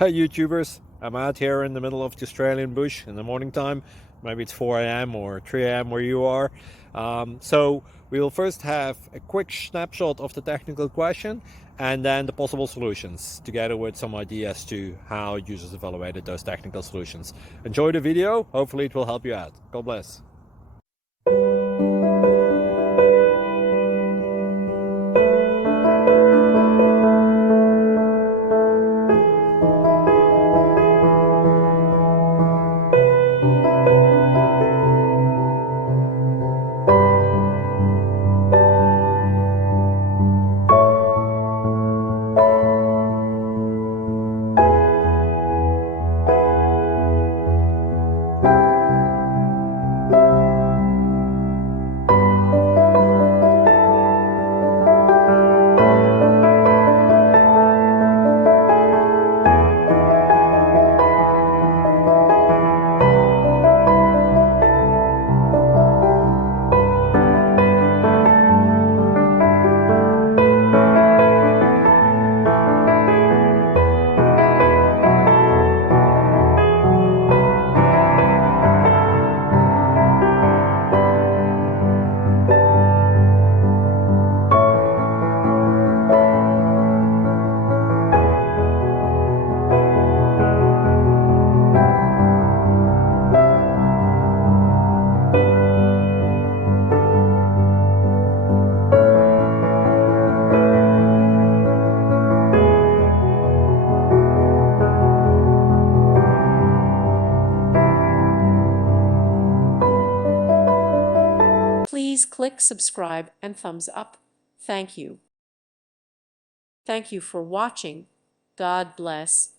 Hey YouTubers, I'm out here in the middle of the Australian bush in the morning time. Maybe it's 4 a.m. or 3 a.m. where you are. So we'll first have a quick snapshot of the technical question and then the possible solutions, together with some ideas to how users evaluated those technical solutions. Enjoy the video, hopefully it will help you out. God bless. Please click subscribe and thumbs up. Thank you. Thank you for watching. God bless.